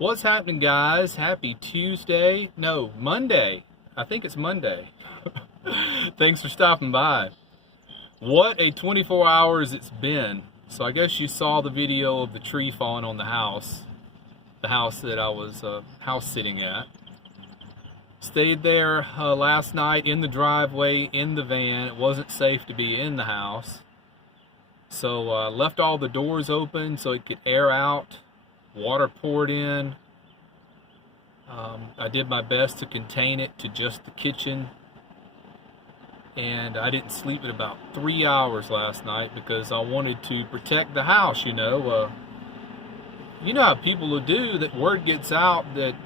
What's happening, guys? Happy Tuesday. No, Monday. I think it's Monday. Thanks for stopping by. What a 24 hours it's been. So I guess you saw the video of the tree falling on the house that I was house sitting at. Stayed there last night in the driveway, in the van. It wasn't safe to be in the house. So left all the doors open so it could air out. Water poured in. I did my best to contain it to just the kitchen. And I didn't sleep in about 3 hours last night because I wanted to protect the house, you know. You know how people will do that. Word gets out that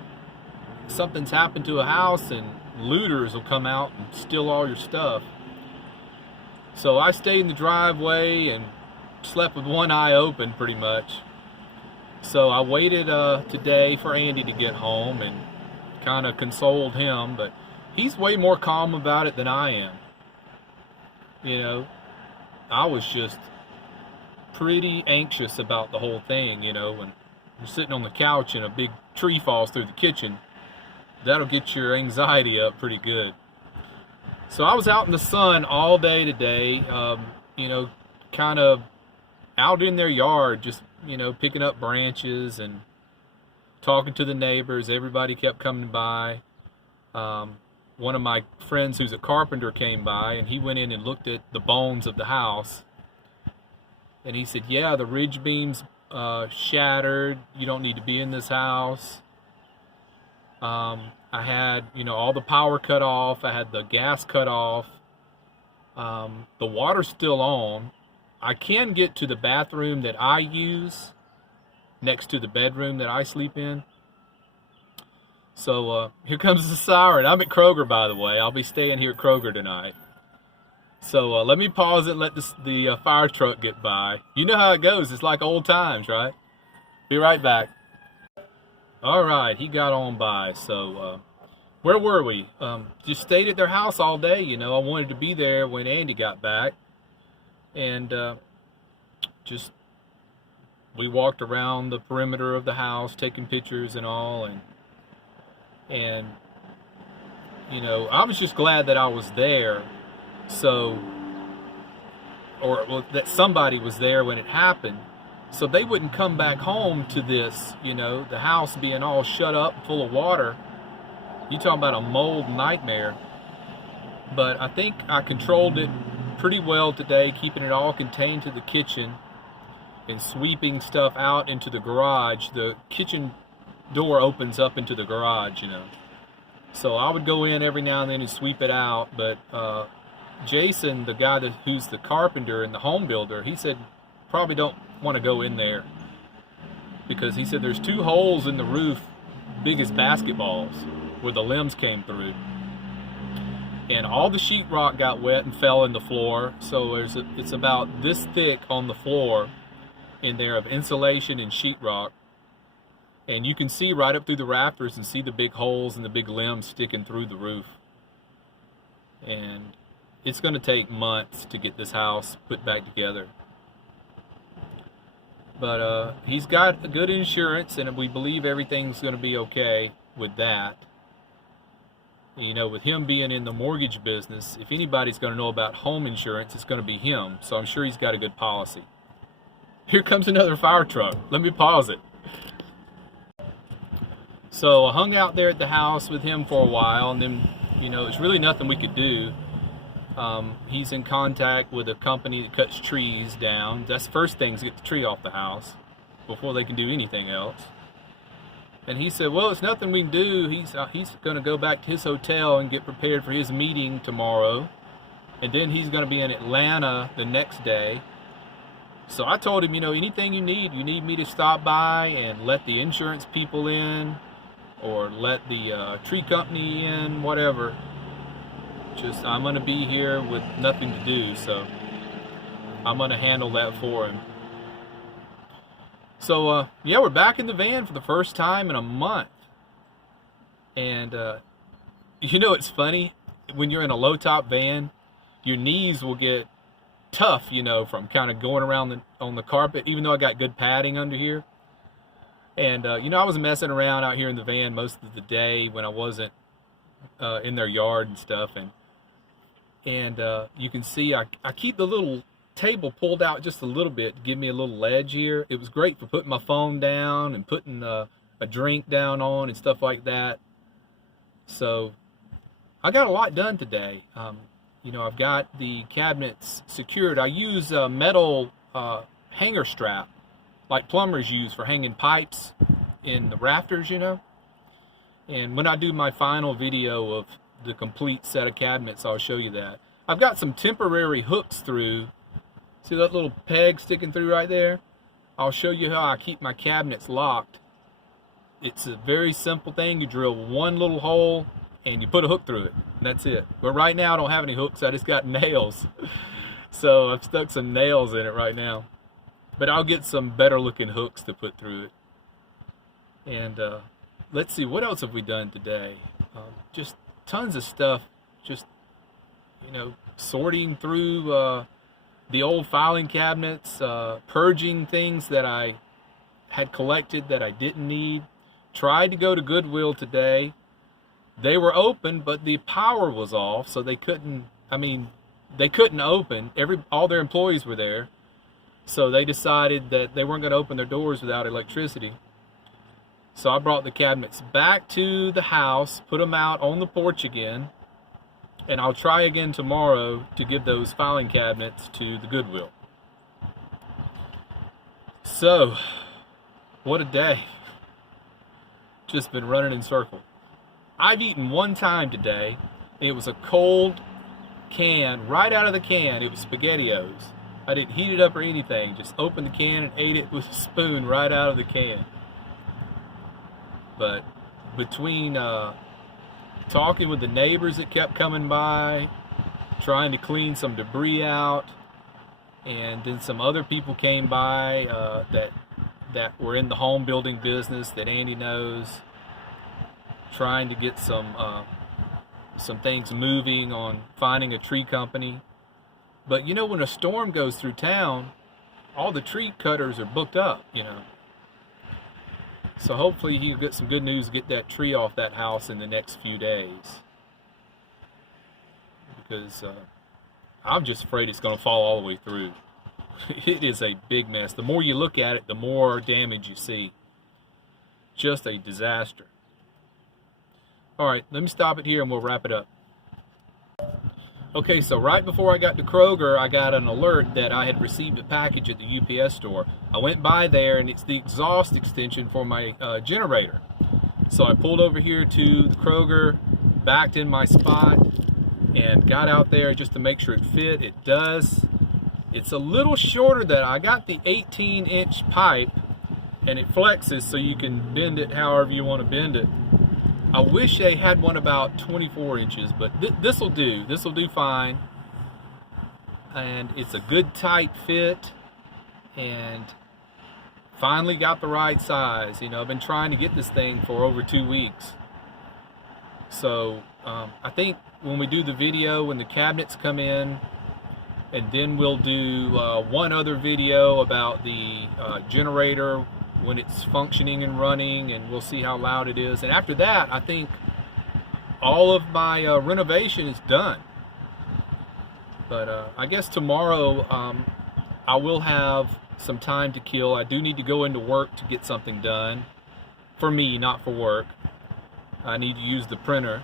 something's happened to a house and looters will come out and steal all your stuff. So I stayed in the driveway and slept with one eye open pretty much. So I waited today for Andy to get home and kind of consoled him, but he's way more calm about it than I am. You know, I was just pretty anxious about the whole thing, you know. When you're sitting on the couch and a big tree falls through the kitchen, that'll get your anxiety up pretty good. So I was out in the sun all day today, you know, kind of out in their yard, just, you know, picking up branches and talking to the neighbors. Everybody kept coming by. One of my friends who's a carpenter came by, and he went in and looked at the bones of the house. And he said, yeah, the ridge beam's shattered. You don't need to be in this house. I had, you know, all the power cut off. I had the gas cut off. The water's still on. I can get to the bathroom that I use next to the bedroom that I sleep in. So here comes the siren. I'm at Kroger, by the way. I'll be staying here at Kroger tonight. So let me pause it, let the fire truck get by. You know how it goes. It's like old times, right? Be right back. All right, he got on by. So where were we? Just stayed at their house all day. You know, I wanted to be there when Andy got back. And just we walked around the perimeter of the house, taking pictures and all, and you know, I was just glad that I was there, so, or well, that somebody was there when it happened, so they wouldn't come back home to this, you know, the house being all shut up, full of water. You talking about a mold nightmare. But I think I controlled it pretty well today, keeping it all contained to the kitchen and sweeping stuff out into the garage. The kitchen door opens up into the garage, you know. So I would go in every now and then and sweep it out, but Jason, the guy who's the carpenter and the home builder, he said probably don't want to go in there because he said there's 2 holes in the roof big as basketballs where the limbs came through. And all the sheetrock got wet and fell in the floor. So it's about this thick on the floor in there of insulation and sheetrock. And you can see right up through the rafters and see the big holes and the big limbs sticking through the roof. And it's going to take months to get this house put back together. But he's got good insurance, and we believe everything's going to be okay with that. You know, with him being in the mortgage business, if anybody's going to know about home insurance, it's going to be him. So I'm sure he's got a good policy. Here comes another fire truck. Let me pause it. So I hung out there at the house with him for a while, and then, you know, it's really nothing we could do. He's in contact with a company that cuts trees down. That's the first thing, is get the tree off the house before they can do anything else. And he said, well, it's nothing we can do. He's going to go back to his hotel and get prepared for his meeting tomorrow. And then he's going to be in Atlanta the next day. So I told him, you know, anything you need me to stop by and let the insurance people in or let the tree company in, whatever. Just, I'm going to be here with nothing to do, so I'm going to handle that for him. So, yeah, we're back in the van for the first time in a month. And, you know, it's funny. When you're in a low-top van, your knees will get tough, you know, from kind of going around on the carpet, even though I got good padding under here. And you know, I was messing around out here in the van most of the day when I wasn't in their yard and stuff, and you can see I keep the little table pulled out just a little bit to give me a little ledge here. It was great for putting my phone down and putting a drink down on and stuff like that. So I got a lot done today. You know, I've got the cabinets secured. I use a metal hanger strap like plumbers use for hanging pipes in the rafters, you know. And when I do my final video of the complete set of cabinets, I'll show you that. I've got some temporary hooks through. See that little peg sticking through right there? I'll show you how I keep my cabinets locked. It's a very simple thing. You drill one little hole and you put a hook through it, and that's it. But right now I don't have any hooks, I just got nails. So I've stuck some nails in it right now. But I'll get some better looking hooks to put through it. And let's see, what else have we done today? Just tons of stuff. Just, you know, sorting through the old filing cabinets, purging things that I had collected that I didn't need. Tried to go to Goodwill today. They were open, but the power was off, so they couldn't, they couldn't open. All their employees were there. So they decided that they weren't going to open their doors without electricity. So I brought the cabinets back to the house, put them out on the porch again, and I'll try again tomorrow to give those filing cabinets to the Goodwill. So, what a day. Just been running in circles. I've eaten one time today, and it was a cold can, right out of the can. It was SpaghettiOs. I didn't heat it up or anything, just opened the can and ate it with a spoon right out of the can. But between talking with the neighbors that kept coming by, trying to clean some debris out, and then some other people came by that were in the home building business that Andy knows, trying to get some things moving on finding a tree company. But you know, when a storm goes through town, all the tree cutters are booked up, you know. So hopefully he'll get some good news, get that tree off that house in the next few days. Because I'm just afraid it's going to fall all the way through. It is a big mess. The more you look at it, the more damage you see. Just a disaster. All right, let me stop it here and we'll wrap it up. Okay, so right before I got to Kroger, I got an alert that I had received a package at the UPS store. I went by there, and it's the exhaust extension for my generator. So I pulled over here to the Kroger, backed in my spot, and got out there just to make sure it fit. It does. It's a little shorter than I got the 18-inch pipe, and it flexes so you can bend it however you want to bend it. I wish they had one about 24 inches, but this will do. This will do fine. And it's a good tight fit, and finally got the right size. You know, I've been trying to get this thing for over 2 weeks. So I think when we do the video, when the cabinets come in, and then we'll do one other video about the generator when it's functioning and running, and we'll see how loud it is. And after that, I think all of my renovation is done. But I guess tomorrow I will have some time to kill. I do need to go into work to get something done. For me, not for work. I need to use the printer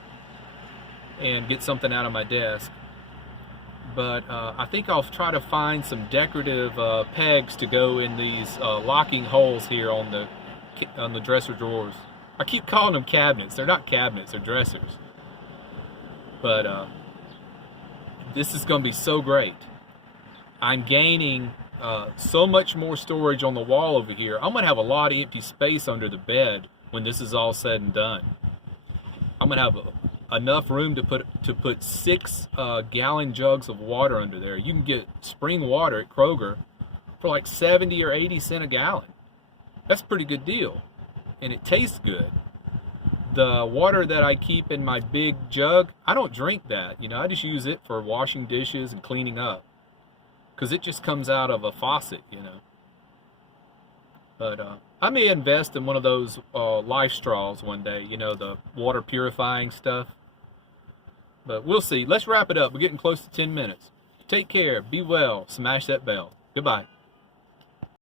and get something out of my desk. But I think I'll try to find some decorative pegs to go in these locking holes here on the dresser drawers. I keep calling them cabinets. They're not cabinets, they're dressers. But this is going to be so great. I'm gaining so much more storage on the wall over here. I'm going to have a lot of empty space under the bed when this is all said and done. I'm going to have enough room to put 6 gallon jugs of water under there. You can get spring water at Kroger for like 70 or 80 cents a gallon. That's a pretty good deal, and it tastes good. The water that I keep in my big jug, I don't drink that. You know, I just use it for washing dishes and cleaning up, because it just comes out of a faucet, you know. But I may invest in one of those life straws one day, you know, the water purifying stuff. But we'll see. Let's wrap it up. We're getting close to 10 minutes. Take care. Be well. Smash that bell. Goodbye.